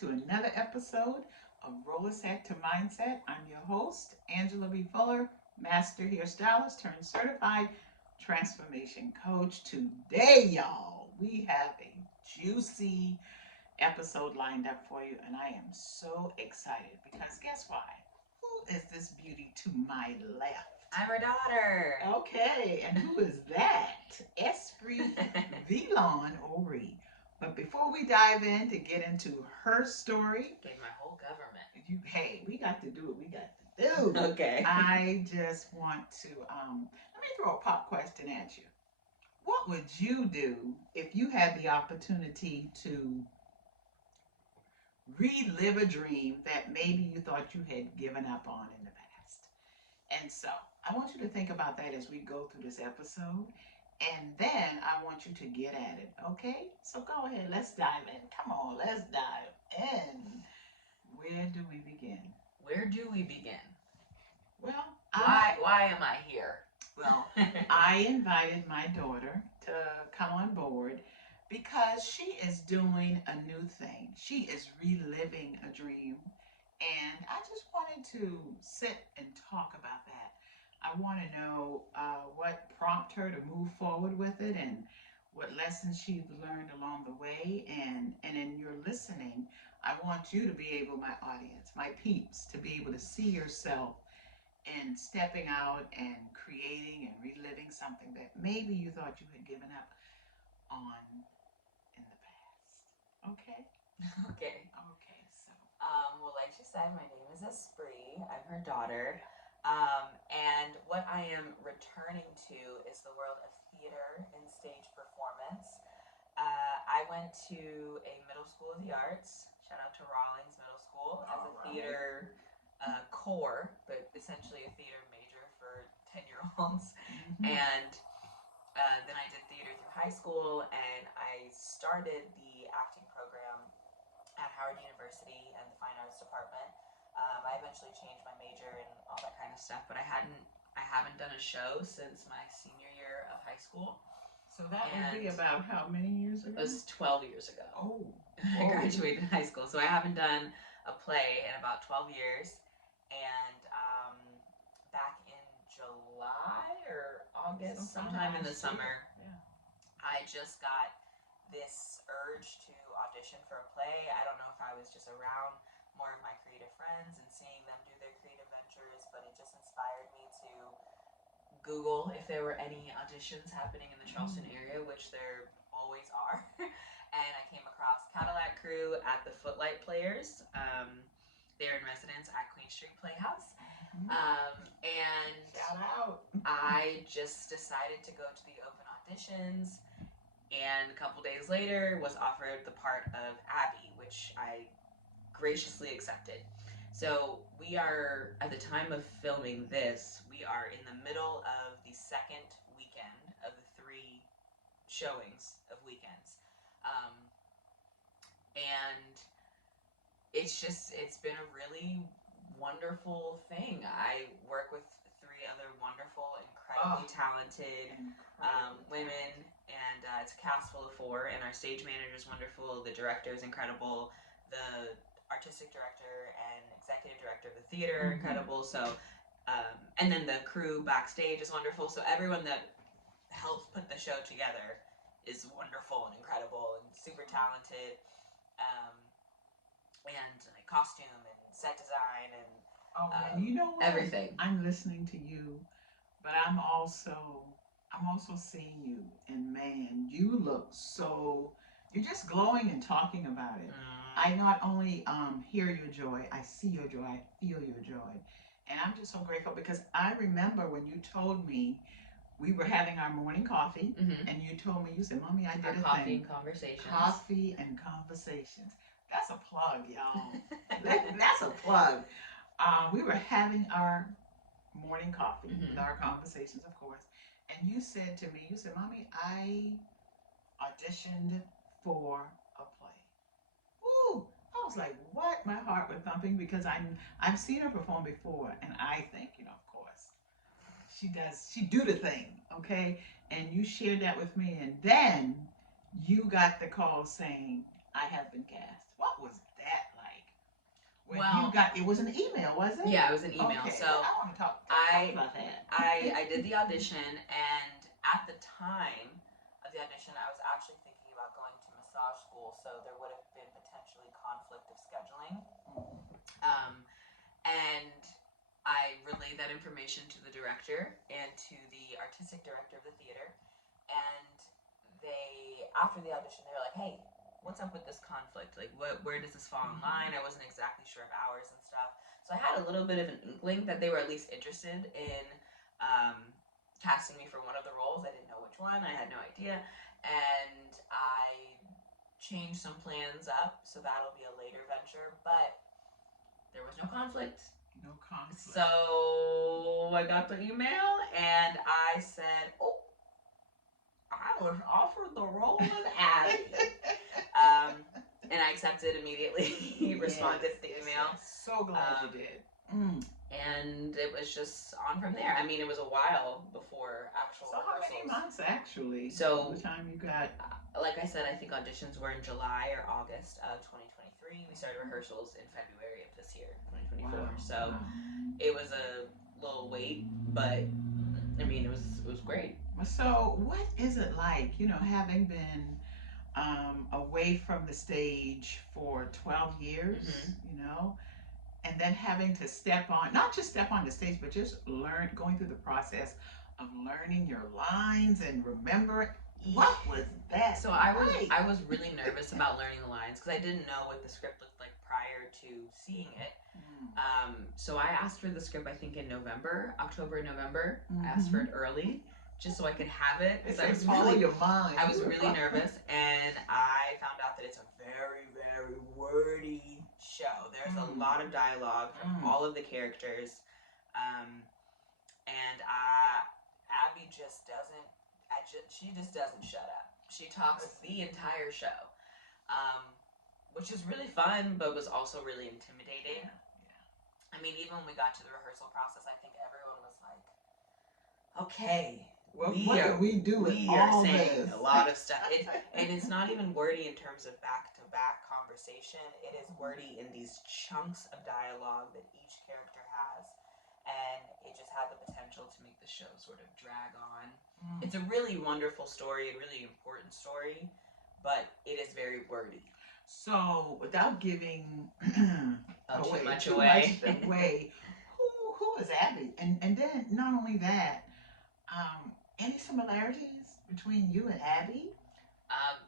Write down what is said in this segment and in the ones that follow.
to another episode of Rollerset to Mindset. I'm your host, Angela B. Fuller, Master Hairstylist turned Certified Transformation Coach. Today, y'all, we have a juicy episode lined up for you, and I am so excited because guess why? Who is this beauty to my left? I'm her daughter. Okay, and who is that? Esprit Oree. But before we dive in to get into her story, Gave my whole government. hey, we got to do what we got to do. Okay. I just want to let me throw a pop question at you. What would you do if you had the opportunity to relive a dream that maybe you thought you had given up on in the past? And so I want you to think about that as we go through this episode. And then I want you to get at it, okay? So go ahead, let's dive in. Come on, let's dive in. Where do we begin? Where do we begin? Well, why am I here? Well, I invited my daughter to come on board because she is doing a new thing. She is reliving a dream. And I just wanted to sit and talk about that. I want to know what prompted her to move forward with it and what lessons she's learned along the way. And in your listening, I want you to be able, my audience, my peeps, to be able to see yourself in stepping out and creating and reliving something that maybe you thought you had given up on in the past. Okay? Okay. Okay, so. Well, like she said, my name is Esprit. I'm her daughter. And what I am returning to is the world of theater and stage performance. I went to a middle school of the arts. Shout out to Rawlings Middle School as a theater core, but essentially a theater major for 10-year-olds. Mm-hmm. And then I did theater through high school, and I started the acting program at Howard University and the Fine Arts Department. I eventually changed my major and all that kind of stuff, but I haven't done a show since my senior year of high school. So that would be about how many years ago? It was 12 years ago. Oh. I graduated high school, so I haven't done a play in about 12 years. And back in July or August, sometime in the summer, yeah. I just got this urge to audition for a play. I don't know if I was just around more of my creative friends and seeing them do their creative ventures, but it just inspired me to Google if there were any auditions happening in the Charleston area, which there always are. And I came across Cadillac Crew at the Footlight Players. They're in residence at Queen Street Playhouse. And shout out. I just decided to go to the open auditions, and a couple days later was offered the part of Abby, which I graciously accepted. So we are, at the time of filming this, we are in the middle of the second weekend of the 3 showings of weekends. And it's been a really wonderful thing. I work with 3 other wonderful, incredibly talented women, and it's a cast full of 4, and our stage manager is wonderful, the director is incredible, the artistic director and executive director of the theater incredible. So and then the crew backstage is wonderful. So everyone that helps put the show together is wonderful and incredible and super talented. And like costume and set design and you know what? Everything. I'm listening to you, but I'm also seeing you, and man, you look so. You're just glowing and talking about it. I not only hear your joy, I see your joy, I feel your joy. And I'm just so grateful because I remember when you told me we were having our morning coffee, and you told me, you said, Mommy, I did a coffee thing. And conversations. Coffee and conversations. That's a plug, y'all. That's a plug. We were having our morning coffee with our conversations, of course. And you said to me, you said, Mommy, I auditioned for a play. Ooh, I was like, what? My heart was thumping because I've seen her perform before, and I think, of course, she do the thing, okay? And you shared that with me, and then you got the call saying, I have been cast. What was that it was an email, was it? Yeah, it was an email. Okay. So well, I want to talk about that. I did the audition, and at the time of the audition, I was actually thinking about going to massage school, so there would have been potentially conflict of scheduling. And I relayed that information to the director and to the artistic director of the theater, and they, after the audition, they were like, "Hey, what's up with this conflict? Like, where does this fall in line?" I wasn't exactly sure of hours and stuff, so I had a little bit of an inkling that they were at least interested in casting me for one of the roles. I didn't know which one. I had no idea, and I changed some plans up, so that'll be a later venture, but there was no conflict. No conflict. So I got the email and I said, "Oh, I was offered the role of Abby." And I accepted immediately. He responded to the email. Yes. So glad you did. And it was just on from there. I mean, it was a while before actual rehearsals. How many months actually? So the time you got, like I said, I think auditions were in July or August of 2023. We started rehearsals in February of this year, 2024. Wow. So it was a little wait, but I mean, it was great. So what is it like, having been away from the stage for 12 years, and then having to not just step on the stage, but just going through the process of learning your lines and remember. What was that? So I was really nervous about learning the lines because I didn't know what the script looked like prior to seeing it. So I asked for the script, I think in October, November. I asked for it early just so I could have it. Because I was really nervous, and I found out that it's a very, very wordy show. There's a lot of dialogue from all of the characters, and Abby just doesn't. She just doesn't shut up. She talks the entire show, which is really fun, but was also really intimidating. Yeah. I mean, even when we got to the rehearsal process, I think everyone was like, "Okay, what do we do? We are saying a lot of stuff." And it's not even wordy in terms of back-to-back conversation. It is wordy in these chunks of dialogue that each character has, and it just had the potential to make the show sort of drag on. It's a really wonderful story, a really important story, but it is very wordy. So, without giving too much away, who is Abby? And then not only that, any similarities between you and Abby?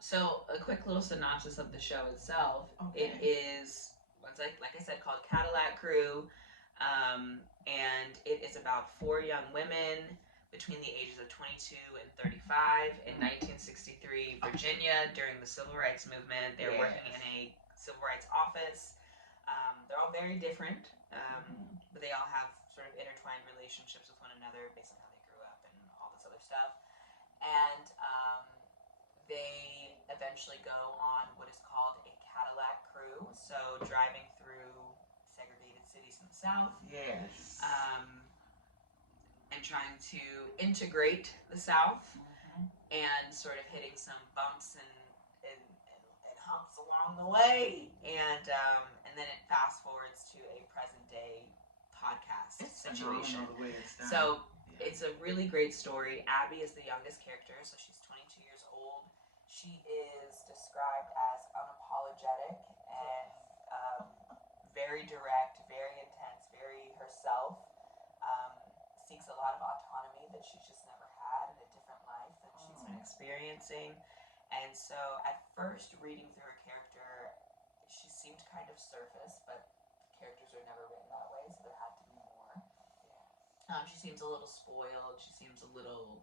So a quick little synopsis of the show itself. Okay. It is, like I said, called Cadillac Crew, and it is about 4 young women between the ages of 22 and 35 in 1963 Virginia during the Civil Rights Movement. They're working in a civil rights office. They're all very different, but they all have sort of intertwined relationships with one another based on how they grew up and all this other stuff. And they eventually go on what is called a Cadillac Crew, so driving through segregated cities in the South. Yes. And trying to integrate the South, and sort of hitting some bumps and humps along the way, and then it fast forwards to a present day podcast situation. So it's a really great story. Abby is the youngest character, so she's 22 years old. She is described as unapologetic and very direct, very intense, very herself. Seeks a lot of autonomy that she's just never had in a different life than she's been experiencing. And so at first, reading through her character, she seemed kind of surface, but characters are never written that way, so there had to be more. She seems a little spoiled, she seems a little,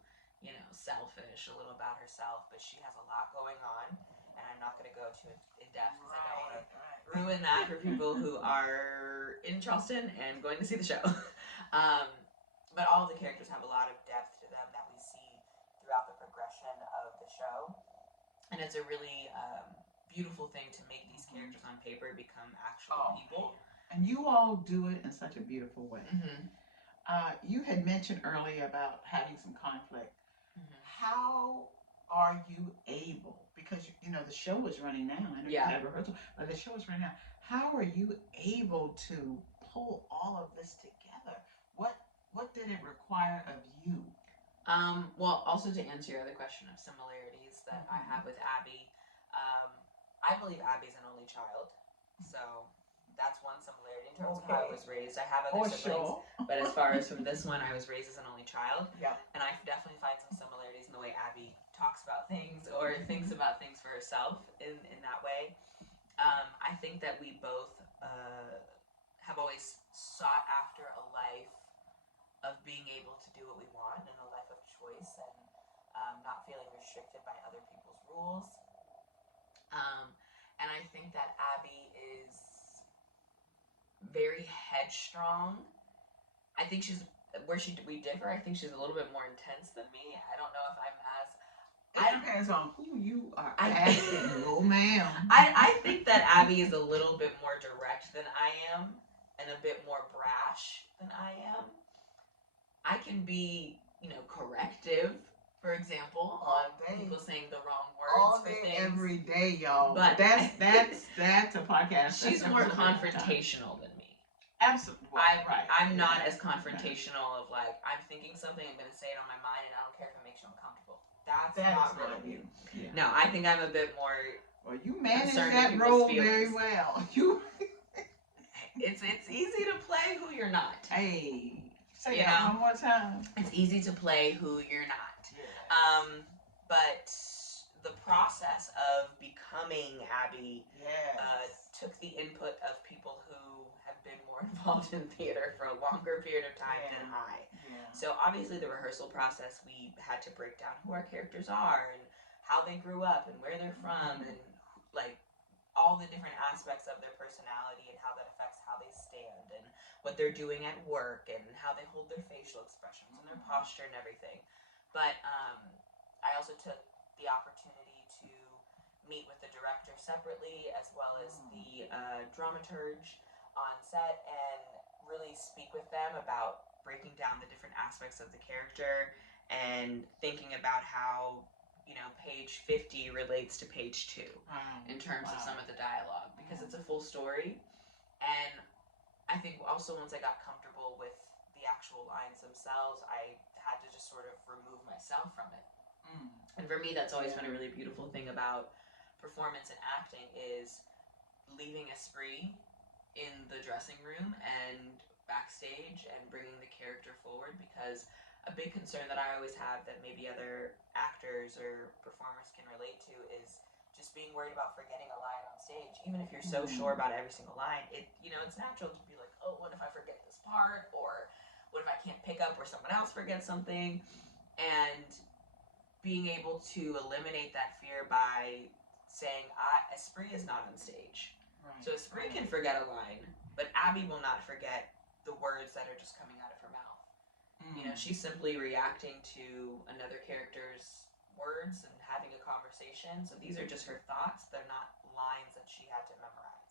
selfish, a little about herself, but she has a lot going on, and I'm not going to go too in depth because I don't want to ruin that for people who are in Charleston and going to see the show. But all of the characters have a lot of depth to them that we see throughout the progression of the show. And it's a really beautiful thing to make these characters on paper become actual people. And you all do it in such a beautiful way. You had mentioned earlier about having some conflict. How are you able, because you know the show is running now, I know you had rehearsal, but the show is running now, how are you able to pull all of this together? What did it require of you? Well, also to answer your other question of similarities that I have with Abby, I believe Abby's an only child, so that's one similarity in terms of how I was raised. I have other siblings, but as far as from this one, I was raised as an only child, and I definitely find some similarities in the way Abby talks about things or thinks about things for herself in that way. I think that we both have always sought after a life of being able to do what we want and a life of choice and not feeling restricted by other people's rules. And I think that Abby is very headstrong. I think she's we differ. I think she's a little bit more intense than me. I don't know if I'm as. It depends on who you are asking. Oh, ma'am. I think that Abby is a little bit more direct than I am and a bit more brash than I am. I can be, corrective, for example, on people saying the wrong words for things. Every day, y'all. But that's a podcast. She's more confrontational than me. Absolutely. I'm not as confrontational of like, I'm thinking something, I'm going to say it on my mind, and I don't care if it makes you uncomfortable. That's not really you. Yeah. No, I think I'm a bit more. Well, you manage that role very well. It's easy to play who you're not. Hey. Say that one more time. It's easy to play who you're not. Yes. But the process of becoming Abby took the input of people who have been more involved in theater for a longer period of time than I. Yeah. So obviously the rehearsal process, we had to break down who our characters are and how they grew up and where they're from and like all the different aspects of their personality and how that affects how they stand and what they're doing at work and how they hold their facial expressions and their posture and everything. But I also took the opportunity to meet with the director separately as well as the dramaturge on set and really speak with them about breaking down the different aspects of the character and thinking about how page 50 relates to page 2 in terms of some of the dialogue because it's a full story. And I think also once I got comfortable with the actual lines themselves, I had to just sort of remove myself from it. And for me, that's always been a really beautiful thing about performance and acting is leaving Esprit in the dressing room and backstage and bringing the character forward because a big concern that I always have that maybe other actors or performers can relate to is just being worried about forgetting a line on stage. Even if you're so sure about every single line, it's natural to be like, oh, what if I forget this part? Or what if I can't pick up where someone else forgets something? And being able to eliminate that fear by saying, Esprit is not on stage. Right. So Esprit can forget a line, but Abby will not forget the words that are just coming out of her mouth. She's simply reacting to another character's words and having a conversation. So these are just her thoughts. They're not lines that she had to memorize.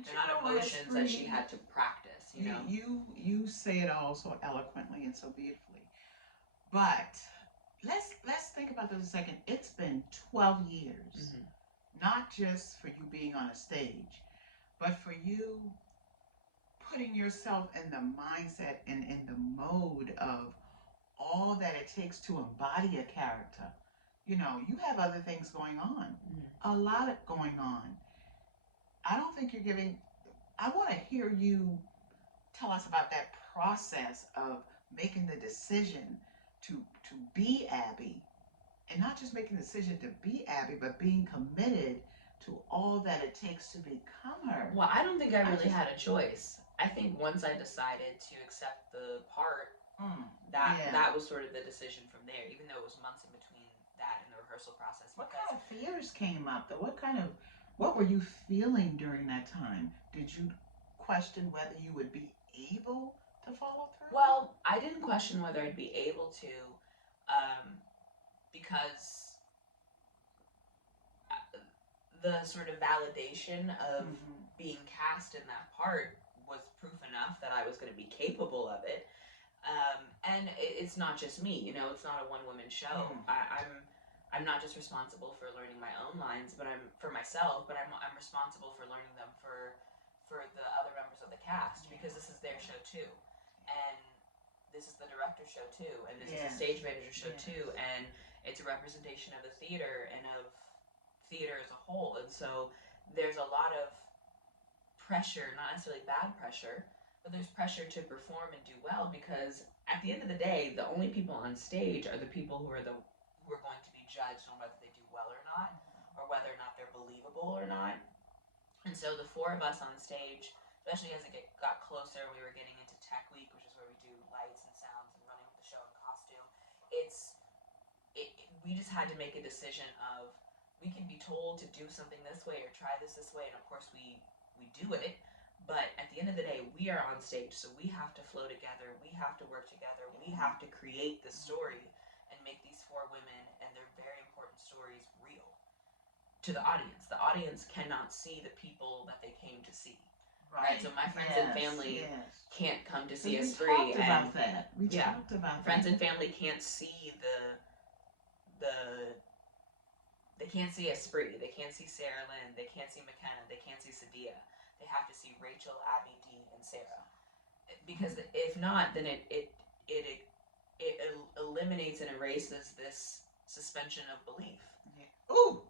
They're not emotions that she had to practice. You say it all so eloquently and so beautifully. But let's think about this a second. It's been 12 years, not just for you being on a stage, but for you putting yourself in the mindset and in the mode of all that it takes to embody a character. You have other things going on, a lot of going on. I don't think you're giving. I want to hear you tell us about that process of making the decision to be Abby, and not just making the decision to be Abby, but being committed to all that it takes to become her. Well, I don't think I really had a choice. I think once I decided to accept the part, that was sort of the decision from there, even though it was months in between that and the rehearsal process. What kind of fears came up though? What were you feeling during that time? Did you question whether you would be able to follow through? Well, I didn't question whether I'd be able to, because the sort of validation of being cast in that part was proof enough that I was going to be capable of it. And it's not just me, it's not a one-woman show. I'm not just responsible for learning my own lines, but I'm for myself, but I'm responsible for learning them for the other members of the cast, because this is their show too, and this is the director's show too, and this is the stage manager's show too, and it's a representation of the theater and of theater as a whole. And so there's a lot of pressure, not necessarily bad pressure, but there's pressure to perform and do well, because at the end of the day, the only people on stage are the people who are going to be judged on whether they do well or not, or whether or not they're believable or not. And so the four of us on stage, especially as it got closer, we were getting into Tech Week, which is where we do lights and sounds and running the show in costume. We just had to make a decision of, we can be told to do something this way or try this way, and of course we do it. But at the end of the day, we are on stage, so we have to flow together. We have to work together. We have to create the story and make these four women and their very important stories real to the audience. The audience cannot see the people that they came to see. Right. So my friends and family can't come to see Esprit. We talked about that. We talked about friends and family can't see they can't see Esprit. They can't see Sarah Lynn. They can't see McKenna. They can't see Sadia. They have to see Rachel, Abby, Dee, and Sarah. Because if not, then it eliminates and erases this suspension of belief. Ooh,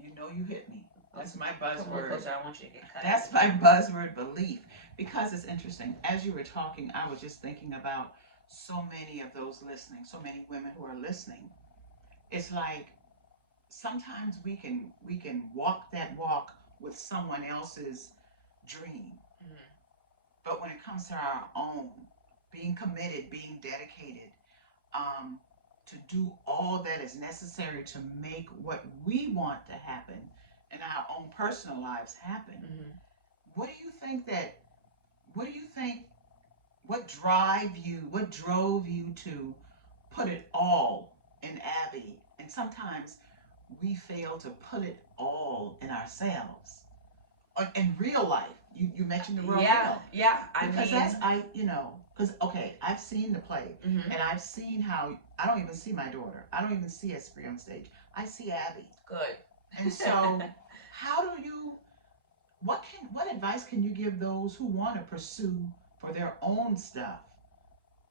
you know you hit me. That's my buzzword. I want you to get cut. That's my buzzword, belief. Because it's interesting. As you were talking, I was just thinking about so many of those listening, so many women who are listening. It's like sometimes we can walk that walk with someone else's dream. Mm-hmm. But when it comes to our own, being committed, being dedicated, to do all that is necessary to make what we want to happen in our own personal lives happen. Mm-hmm. What do you think, what drove you to put it all in Abby? And sometimes we fail to put it all in ourselves. In real life, you mentioned the real. Yeah. Because I've seen the play, mm-hmm. and I've seen how I don't even see my daughter. I don't even see Esprit on stage. I see Abby. Good. And so, what advice can you give those who want to pursue for their own stuff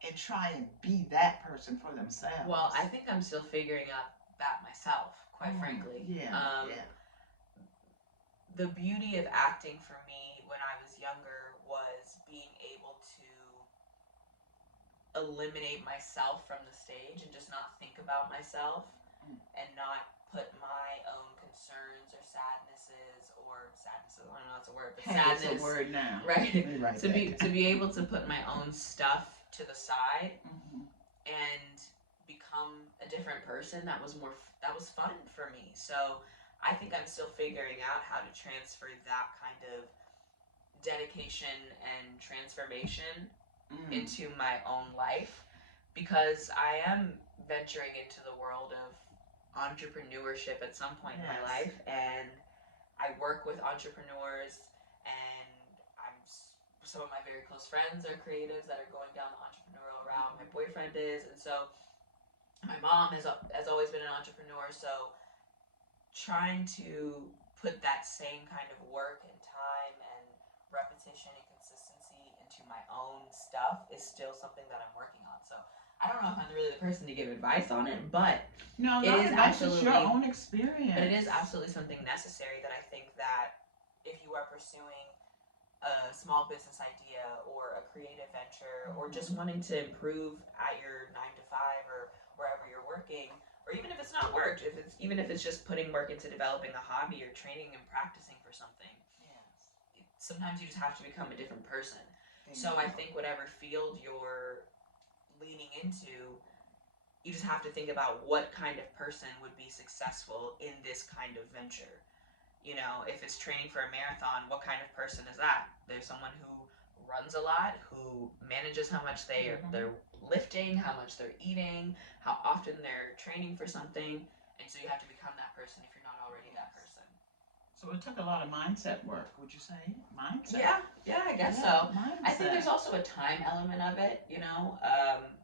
and try and be that person for themselves? Well, I think I'm still figuring out that myself, quite frankly. Yeah. The beauty of acting for me when I was younger was being able to eliminate myself from the stage and just not think about myself, and not put my own concerns or sadnesses, I don't know if that's a word, but sadness. It's a word now. Right. To be able to put my own stuff to the side, mm-hmm. and become a different person, that was fun for me. So I think I'm still figuring out how to transfer that kind of dedication and transformation into my own life, because I am venturing into the world of entrepreneurship at some point in my life, and I work with entrepreneurs, and some of my very close friends are creatives that are going down the entrepreneurial route. My boyfriend is, and so my mom has always been an entrepreneur, so trying to put that same kind of work and time and repetition and consistency into my own stuff is still something that I'm working on. So I don't know if I'm really the person to give advice on it, but it is absolutely your own experience. But it is absolutely something necessary that I think that if you are pursuing a small business idea or a creative venture, mm-hmm. or just wanting to improve at your 9 to 5 or wherever you're working, or even if it's not work, even if it's just putting work into developing a hobby or training and practicing for something. Yes. Sometimes you just have to become a different person. Mm-hmm. So I think whatever field you're leaning into, you just have to think about what kind of person would be successful in this kind of venture. If it's training for a marathon, what kind of person is that? There's someone who runs a lot, who manages how much they're lifting, how much they're eating, how often they're training for something, and so you have to become that person if you're not already that person. So it took a lot of mindset work, would you say? Mindset? Yeah, I guess so. Mindset. I think there's also a time element of it,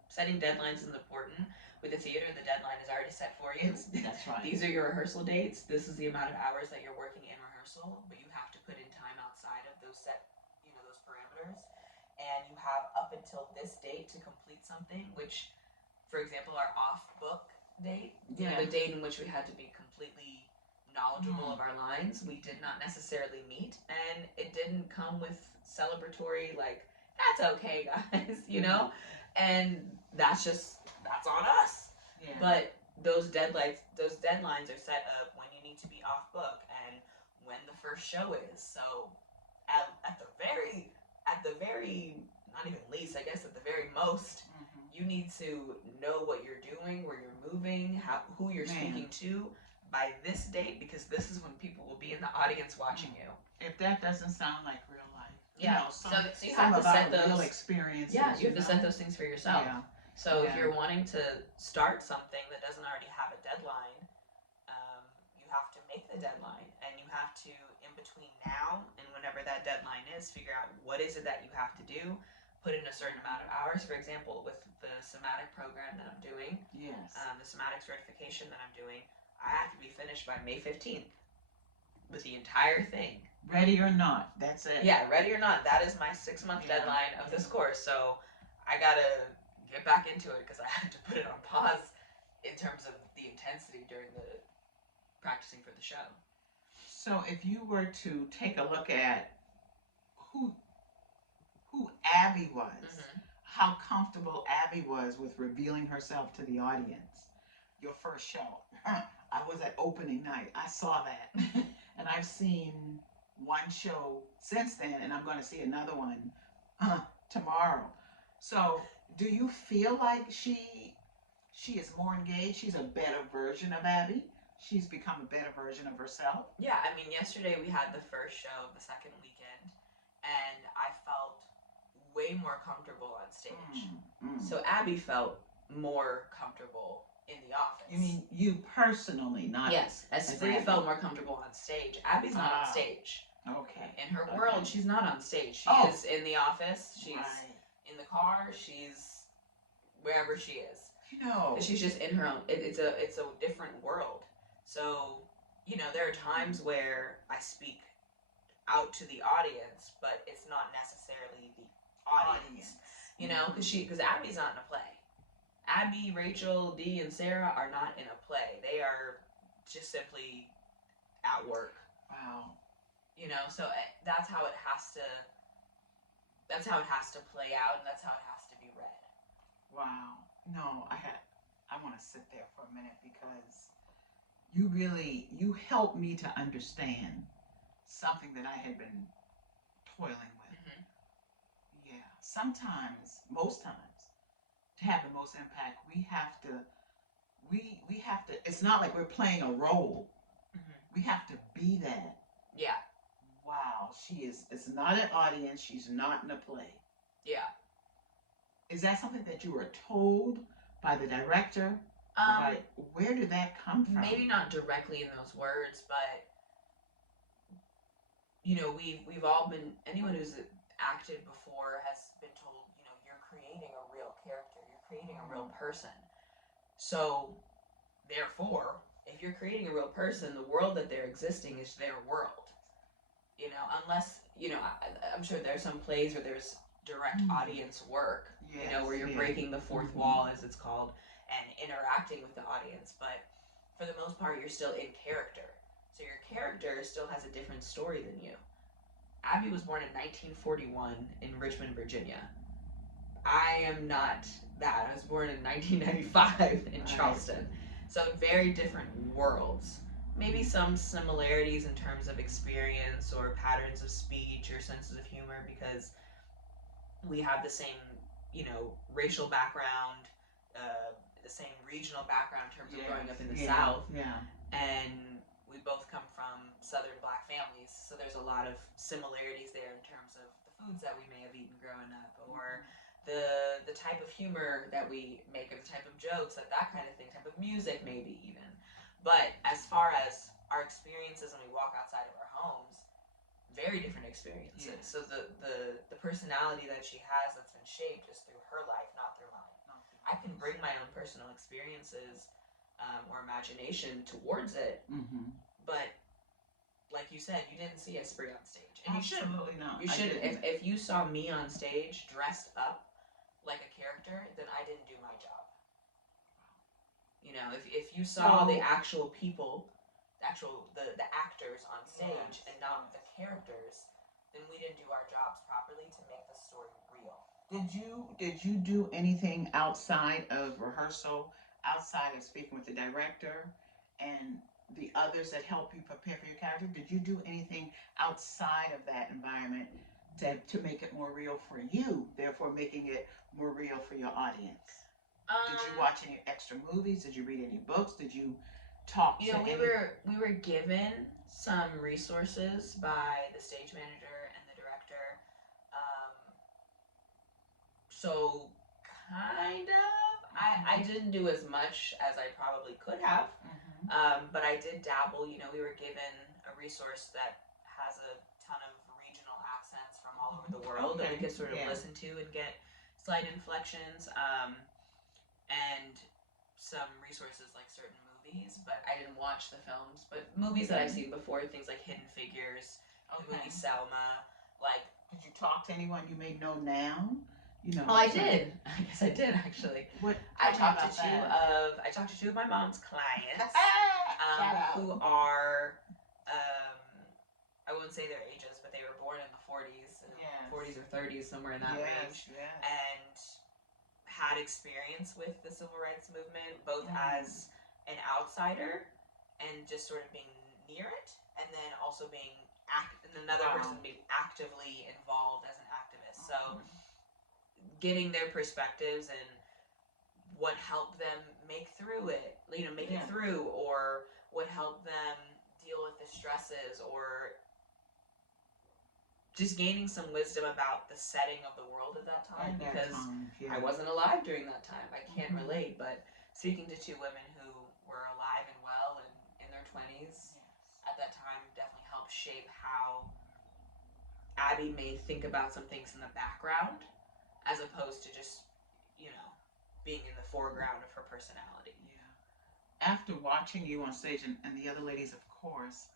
setting deadlines is important, With the theater, the deadline is already set for you. That's right. These are your rehearsal dates. This is the amount of hours that you're working in rehearsal, but you have to put in time outside of those set, those parameters. And you have up until this date to complete something, which, for example, our off-book date, the date in which we had to be completely knowledgeable of our lines, we did not necessarily meet, and it didn't come with celebratory, like, that's okay, guys, and that's on us. Yeah. But those deadlines are set up when you need to be off book and when the first show is. So at the very not even least, I guess at the very most, you need to know what you're doing, where you're moving, who you're speaking to by this date, because this is when people will be in the audience watching you. If that doesn't sound like real life. Yeah. So you have to set those real experiences. Yeah, you have to set those things for yourself. Yeah. So if you're wanting to start something that doesn't already have a deadline, you have to make the deadline, and you have to, in between now and whenever that deadline is, figure out what is it that you have to do, put in a certain amount of hours. For example, with the somatic program that I'm doing, the somatic certification that I'm doing, I have to be finished by May 15th with the entire thing. Ready or not, that's it. Yeah, ready or not, that is my 6-month deadline of this course. So I gotta get back into it because I had to put it on pause in terms of the intensity during the practicing for the show. So if you were to take a look at who Abby was, how comfortable Abby was with revealing herself to the audience, your first show. I was at opening night. I saw that. And I've seen one show since then, and I'm going to see another one tomorrow. So do you feel like she is more engaged? She's a better version of Abby? She's become a better version of herself? Yeah, I mean, yesterday we had the first show of the second weekend, and I felt way more comfortable on stage. So Abby felt more comfortable in the office. You mean you personally, not... Yes, Esprit felt more comfortable on stage. Abby's not on stage. Okay. In her world, she's not on stage. She is in the office, she's in the car, she's wherever she is. She's just in her own... It's a different world. So, there are times where I speak out to the audience, but it's not necessarily the audience. Because Abby's not in a play. Abby, Rachel, Dee, and Sarah are not in a play. They are just simply at work. Wow. So that's how it has to play out, and that's how it has to be read. Wow. No, I want to sit there for a minute because you helped me to understand something that I had been toiling with. Yeah. Sometimes, most times, to have the most impact, we have to, it's not like we're playing a role. We have to be that. Yeah. Wow, it's not an audience, she's not in a play. Yeah. Is that something that you were told by the director? Where did that come from? Maybe not directly in those words, but we've all been, anyone who's acted before has been told, you're creating a real character, you're creating a real person. So therefore, if you're creating a real person, the world that they're existing is their world. Unless, I'm sure there's some plays where there's direct audience work, where you're breaking the fourth wall, as it's called, and interacting with the audience. But for the most part, you're still in character. So your character still has a different story than you. Abby was born in 1941 in Richmond, Virginia. I am not that. I was born in 1995 in Charleston. So very different worlds. Maybe some similarities in terms of experience or patterns of speech or senses of humor, because we have the same, racial background, the same regional background in terms of growing up in the South. Yeah. And we both come from Southern Black families, so there's a lot of similarities there in terms of the foods that we may have eaten growing up, or the type of humor that we make, or the type of jokes, that kind of thing, type of music maybe even. But as far as our experiences when we walk outside of our homes, very different experiences. So the personality that she has that's been shaped is through her life, not through mine. I can bring my own personal experiences or imagination towards it. Mm-hmm. But like you said, you didn't see Esprit on stage, and Absolutely not. You shouldn't. If you saw me on stage dressed up like a character, then I didn't do my job. You know, if you saw the actual people, the actors on stage, and not the characters, then we didn't do our jobs properly to make the story real. Did you do anything outside of rehearsal, outside of speaking with the director and the others that help you prepare for your character? Did you do anything outside of that environment to make it more real for you, therefore making it more real for your audience? Did you watch any extra movies? Did you read any books? Did you talk to we were given some resources by the stage manager and the director. So kind of. I didn't do as much as I probably could have. But I did dabble. You know, we were given a resource that has a ton of regional accents from all over the world that we could sort of listen to and get slight inflections. And some resources like certain movies, but I didn't watch the films. But movies that I've seen before, things like Hidden Figures, the movie Selma. Like, did you talk to anyone you may know now? You know. Oh, I did. I guess I did actually. What? I talked to two of my mom's clients, who are, I wouldn't say their ages, but they were born in the 40s, 40s or 30s, somewhere in that range, and had experience with the civil rights movement, both as an outsider and just sort of being near it, and then also being another person being actively involved as an activist. So getting their perspectives and what helped them make through it, make it through, or what helped them deal with the stresses, or just gaining some wisdom about the setting of the world at that time, because I wasn't alive during that time. I can't relate, but speaking to two women who were alive and well and in their 20s at that time definitely helped shape how Abby may think about some things in the background, as opposed to just, being in the foreground of her personality. Yeah. After watching you on stage, and the other ladies, of course,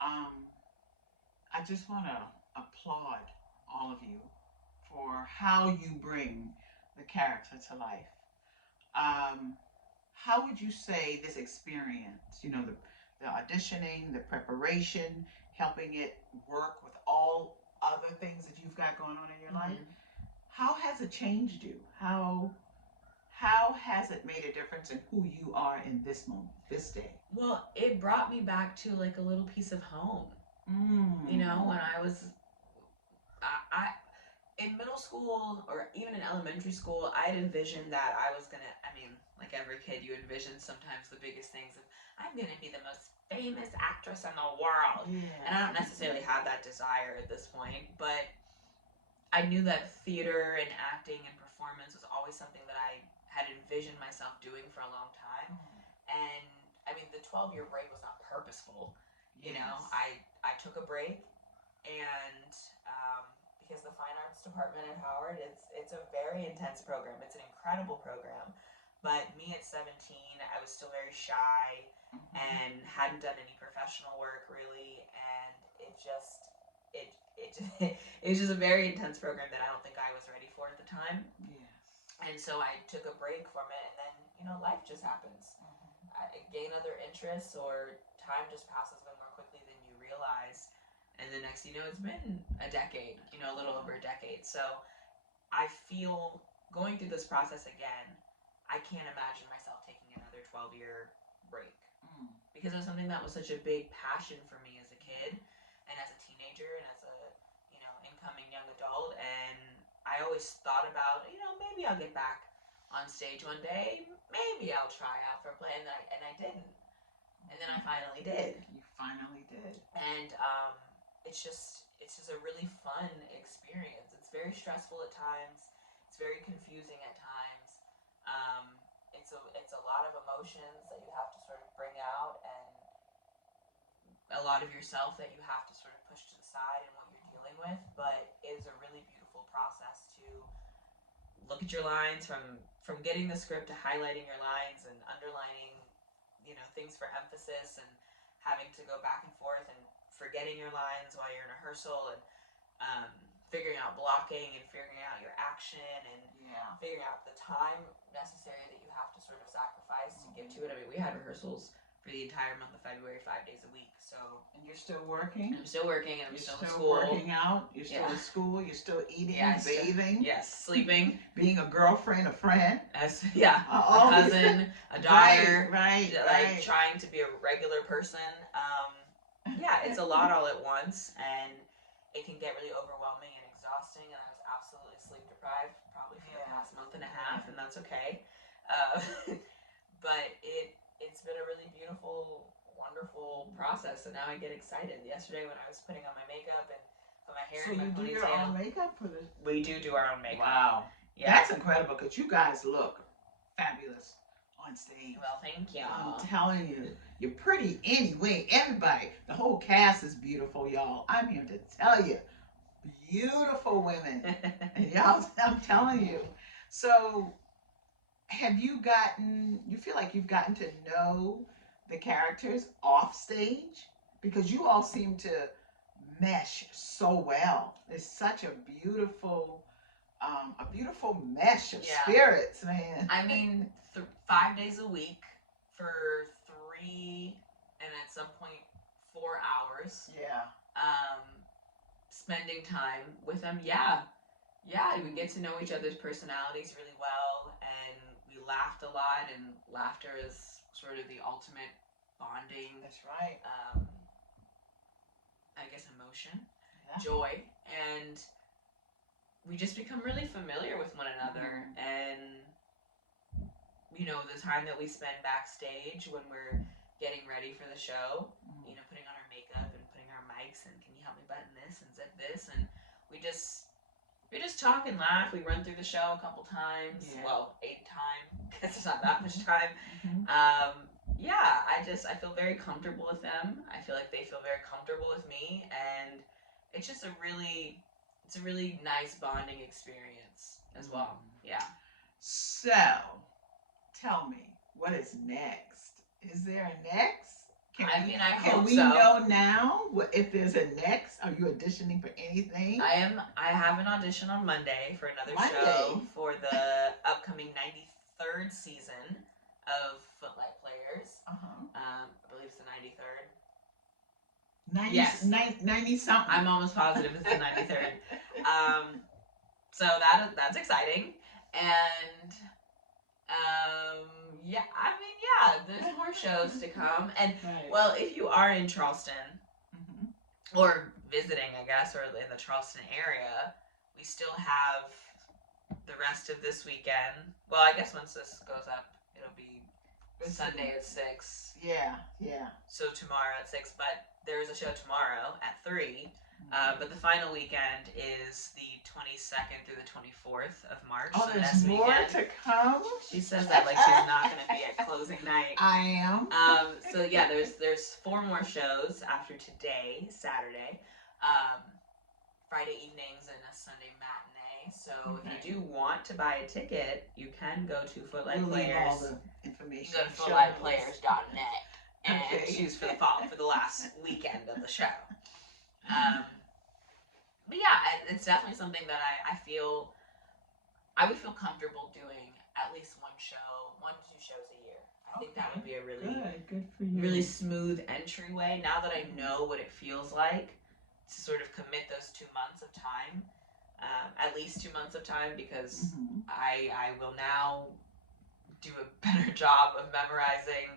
I just want to applaud all of you for how you bring the character to life. How would you say this experience, the auditioning, the preparation, helping it work with all other things that you've got going on in your life, how has it changed you? How has it made a difference in who you are in this moment, this day? Well, it brought me back to like a little piece of home. When I was, in middle school or even in elementary school, I had envisioned that I was gonna, like every kid, you envision sometimes the biggest things of, I'm gonna be the most famous actress in the world. And I don't necessarily have that desire at this point, but I knew that theater and acting and performance was always something that I had envisioned myself doing for a long time. And the 12-year break was not purposeful. I took a break, and because the fine arts department at Howard, it's a very intense program. It's an incredible program. But me at 17, I was still very shy and hadn't done any professional work really, and it was just a very intense program that I don't think I was ready for at the time. Yes. And so I took a break from it, and then life just happens. I gain other interests, or time just passes way more quickly than you realize. And the next it's been a decade, a little over a decade. So I feel going through this process again, I can't imagine myself taking another 12-year break. Because it was something that was such a big passion for me as a kid and as a teenager and as a, incoming young adult. And I always thought about, maybe I'll get back on stage one day. Maybe I'll try out for a play. And I didn't. And then I finally did. You finally did. And it's just a really fun experience. It's very stressful at times. It's very confusing at times. It's a lot of emotions that you have to sort of bring out, and a lot of yourself that you have to sort of push to the side in what you're dealing with. But it is a really beautiful process to look at your lines from getting the script to highlighting your lines and underlining, things for emphasis and having to go back and forth and forgetting your lines while you're in rehearsal and figuring out blocking and figuring out your action and figuring out the time necessary that you have to sort of sacrifice to get to it. I mean, we had rehearsals for the entire month of February, 5 days a week. So, and you're still working. I'm still working, and I'm still in school. You're still working out. You're still in school. You're still eating, bathing. Yes, sleeping, being a girlfriend, a friend. A cousin, a daughter. Right. Trying to be a regular person. It's a lot all at once, and it can get really overwhelming and exhausting. And I was absolutely sleep deprived, probably for the past month and a half, and that's okay. But it's been a really beautiful, wonderful process, and now I get excited. Yesterday when I was putting on my makeup and put my hair in my ponytail. So you do your own makeup for this? We do our own makeup. Wow. Yeah. That's incredible, because you guys look fabulous on stage. Well, thank you. I'm telling you, you're pretty anyway. Everybody, the whole cast is beautiful, y'all. I'm here to tell you, beautiful women. And y'all, I'm telling you. So, you feel like you've gotten to know the characters off stage? Because you all seem to mesh so well. It's such a beautiful mesh of spirits, man. I mean, 5 days a week for 3 and at some point 4 hours. Yeah. Spending time with them. We get to know each other's personalities really well, and we laughed a lot, and laughter is sort of the ultimate bonding. That's right. I guess emotion, joy, and we just become really familiar with one another. And the time that we spend backstage when we're getting ready for the show, putting on our makeup and putting our mics and can you help me button this and zip this, and we just talk and laugh. We run through the show a couple times. Yeah. Well, 8 times, because there's not that much time. I feel very comfortable with them. I feel like they feel very comfortable with me, and it's just a really nice bonding experience as well. Yeah. So, tell me, what is next? Is there a next? Can we know now if there's a next? Are you auditioning for anything? I have an audition on Monday for another show for the upcoming 93rd season of Footlight Players. I believe it's the 93rd. 90 something. I'm almost positive it's the 93rd. So that's exciting. And there's more shows to come. And well, if you are in Charleston or visiting, I guess, or in the Charleston area, we still have the rest of this weekend. Well, I guess once this goes up, it'll be Sunday at 6. Yeah. So tomorrow at 6, but there's a show tomorrow at 3. But the final weekend is the 22nd through the 24th of March. Oh, so there's more to come? She says that like she's not going to be at closing night. I am. There's 4 more shows after today, Saturday, Friday evenings, and a Sunday matinee. So if you do want to buy a ticket, you can go to Footlight Players. Leave all the information. You go to footlightplayers.net and choose for the last weekend of the show. It's definitely something that I feel I would feel comfortable doing at least 1 to 2 shows a year. I think that would be a good for you. Really smooth entryway. Now that I know what it feels like to sort of commit those 2 months of time, at least 2 months of time, because I will now do a better job of memorizing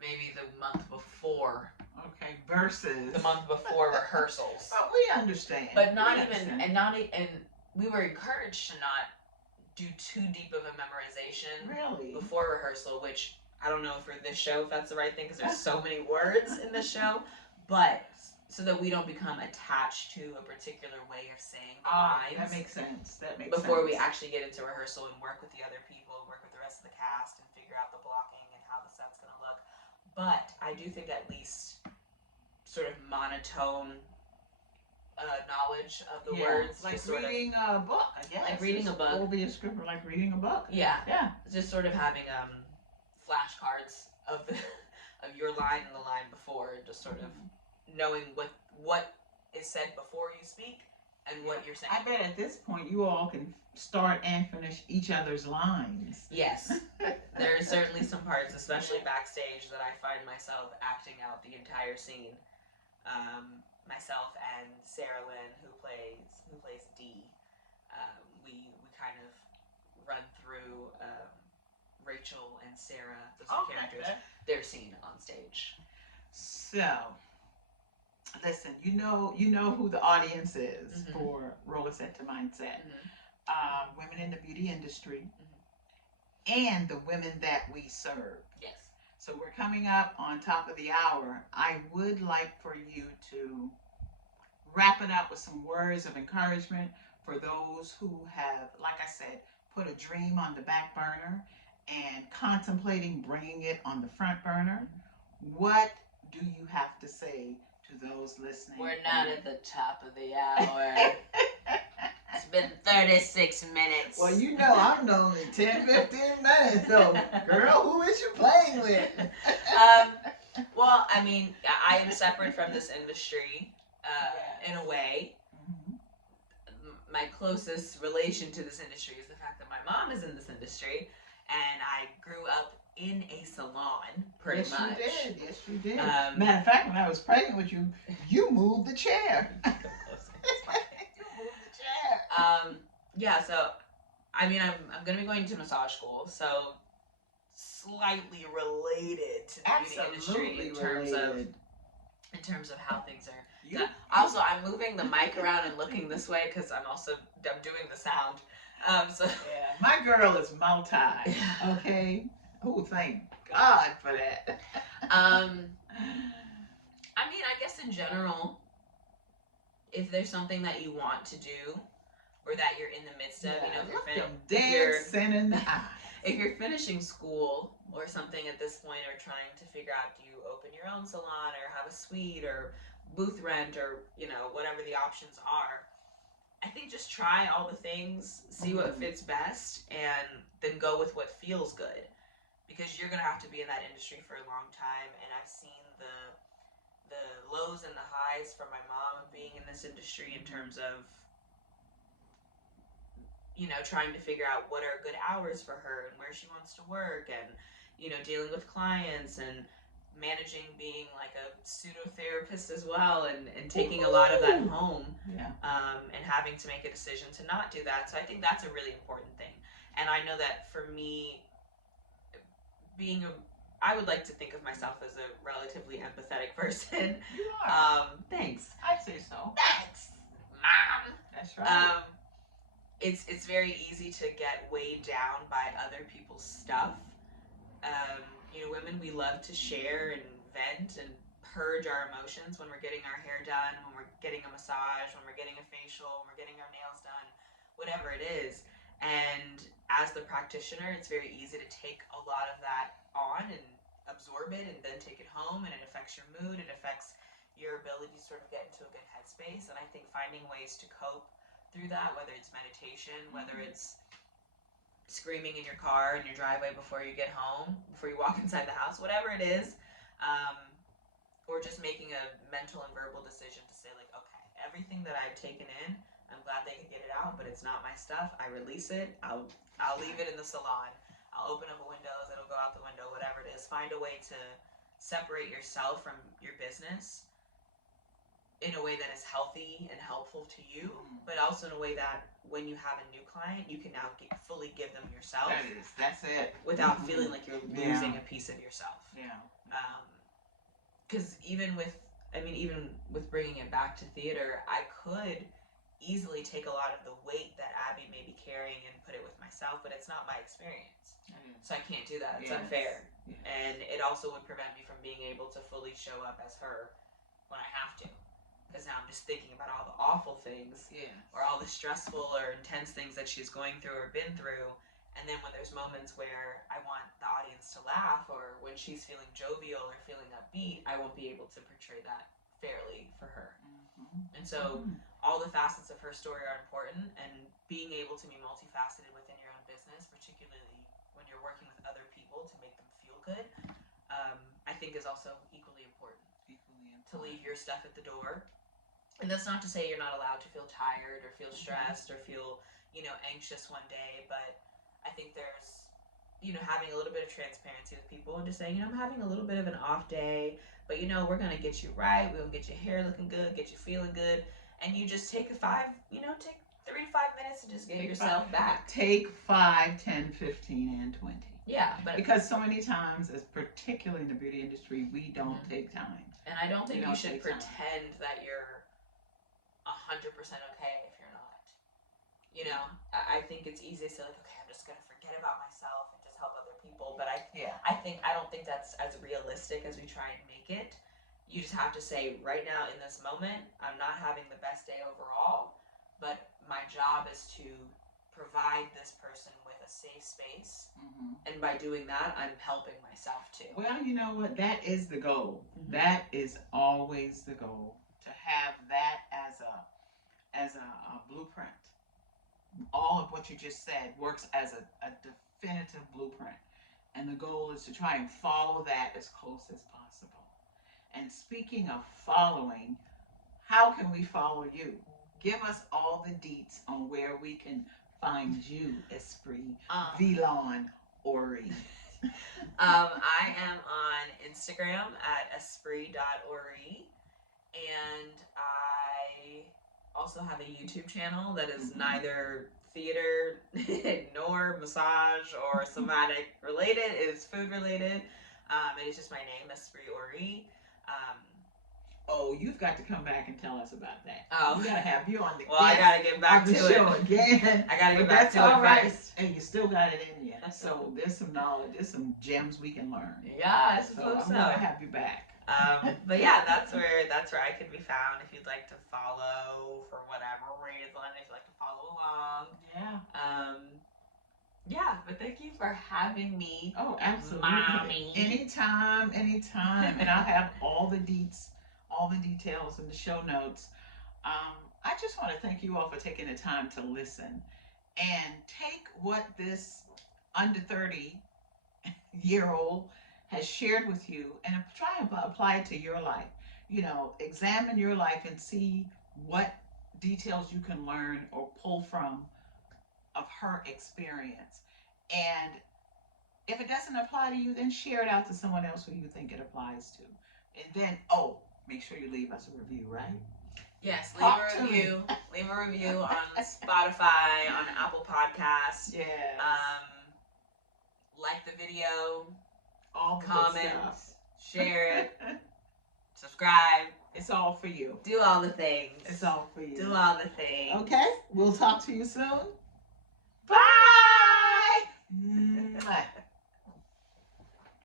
maybe the month before. Okay, versus the month before rehearsals. But we understand. But and we were encouraged to not do too deep of a memorization before rehearsal, which I don't know for this show if that's the right thing, because there's so many words in the show, but so that we don't become attached to a particular way of saying the lines. That makes sense. Before we actually get into rehearsal and work with the other people, work with the rest of the cast, and figure out the blocking and how the set's going to look. But I do think at least sort of monotone knowledge of the words. Like reading a book, I guess. Like reading a book. Will be a script like reading a book. Yeah. Just sort of having flashcards of the of your line and the line before, just sort of knowing what is said before you speak and what you're saying. I bet at this point you all can start and finish each other's lines. Yes. There are certainly some parts, especially backstage, that I find myself acting out the entire scene. Myself and Sarah Lynn, who plays Dee, we kind of run through Rachel and Sarah, those characters, their scene on stage. So, listen, you know who the audience is for Rollerset to Mindset. Women in the beauty industry and the women that we serve. Yes. So we're coming up on top of the hour. I would like for you to wrap it up with some words of encouragement for those who have, like I said, put a dream on the back burner and contemplating bringing it on the front burner. What do you have to say to those listening? We're not at the top of the hour. It's been 36 minutes. Well, you know I'm only 10, 15 minutes, so girl, who is you playing with? Well, I mean, I am separate from this industry in a way. My closest relation to this industry is the fact that my mom is in this industry, and I grew up in a salon, pretty much. Yes, you did. Matter of fact, when I was pregnant with you, you moved the chair. Yeah, so, I mean, I'm going to be going to massage school, so slightly related to the beauty industry in terms of how things are done. Also, I'm moving the mic around and looking this way because I'm doing the sound. Yeah, my girl is multi, okay? Oh, thank God for that. I mean, I guess in general, if there's something that you want to do or that you're in the midst of, if you're finishing school or something at this point, or trying to figure out, do you open your own salon or have a suite or booth rent or, whatever the options are, I think just try all the things, see what fits best, and then go with what feels good. Because you're going to have to be in that industry for a long time, and I've seen the lows and the highs from my mom being in this industry in terms of, trying to figure out what are good hours for her and where she wants to work, and, dealing with clients and managing being like a pseudo therapist as well, and taking a lot of that home, and having to make a decision to not do that. So I think that's a really important thing. And I know that for me, I would like to think of myself as a relatively empathetic person. You are. Thanks. I'd say so. Thanks, Mom. That's right. It's very easy to get weighed down by other people's stuff. Women, we love to share and vent and purge our emotions when we're getting our hair done, when we're getting a massage, when we're getting a facial, when we're getting our nails done, whatever it is. And as the practitioner, it's very easy to take a lot of that on and absorb it and then take it home, and it affects your mood, it affects your ability to sort of get into a good headspace. And I think finding ways to cope through that, whether it's meditation, whether it's screaming in your car in your driveway before you get home, before you walk inside the house, whatever it is, or just making a mental and verbal decision to say, like, okay, everything that I've taken in, I'm glad they could get it out, but it's not my stuff. I release it. I'll leave it in the salon. I'll open up the windows. It'll go out the window, whatever it is. Find a way to separate yourself from your business in a way that is healthy and helpful to you, but also in a way that when you have a new client, you can now fully give them yourself. That's it. Without feeling like you're losing a piece of yourself. Yeah. Because even with bringing it back to theater, I could easily take a lot of the weight that Abby may be carrying and put it with myself, but it's not my experience. So I can't do that. It's unfair. Yes. And it also would prevent me from being able to fully show up as her when I have to. Because now I'm just thinking about all the awful things, or all the stressful or intense things that she's going through or been through. And then when there's moments where I want the audience to laugh, or when she's feeling jovial or feeling upbeat, I won't be able to portray that fairly for her. And so all the facets of her story are important, and being able to be multifaceted within your own business, particularly when you're working with other people to make them feel good, I think is also equally important. To leave your stuff at the door. And that's not to say you're not allowed to feel tired or feel stressed or feel, anxious one day, but I think there's, having a little bit of transparency with people and just saying, I'm having a little bit of an off day, but we're gonna get you right. We'll get your hair looking good, get you feeling good, and you just take take 3 to 5 minutes to just get yourself back. Take 5, 10, 15, and 20. Yeah, but because so many times, as particularly in the beauty industry, we don't take time. And I don't think you should pretend that you're 100% okay if you're not. I think it's easy to say, like, okay, I'm just gonna forget about myself and just help other people. But I don't think that's as realistic as we try and make it. You just have to say, right now in this moment, I'm not having the best day overall, but my job is to provide this person with a safe space, and by doing that, I'm helping myself too. Well, you know what? That is the goal. That is always the goal, to have that as a blueprint. All of what you just said works as a definitive blueprint, and the goal is to try and follow that as close as possible. And speaking of following, how can we follow you? Give us all the deets on where we can find you, Esprit, Vilon, Oree. I am on Instagram at esprit.oree, and I also have a YouTube channel that is neither theater nor massage or somatic related. It is food related. It is just my name, Esprit Oree. Oh, you've got to come back and tell us about that. Oh, we gotta have you on the. Well, I gotta get back to the show it again. I gotta get back to it. That's all right, and you still got it in you. So there's some knowledge, there's some gems we can learn. Yeah, I suppose so. I'm gonna have you back. But yeah, that's where I can be found if you'd like to follow for whatever reason. If you'd like to follow along. Yeah. Yeah, but thank you for having me. Oh, absolutely. Mommy. Anytime. And I'll have all the details in the show notes. I just want to thank you all for taking the time to listen and take what this under 30-year-old has shared with you and try and apply it to your life. Examine your life and see what details you can learn or pull from of her experience. And if it doesn't apply to you, then share it out to someone else who you think it applies to. And then, make sure you leave us a review, right? Yes, leave a review. Leave a review on Spotify, on Apple Podcasts. Yes. Like the video. All the comment. Share it. Subscribe. It's all for you. Do all the things. It's all for you. Do all the things. Okay. We'll talk to you soon.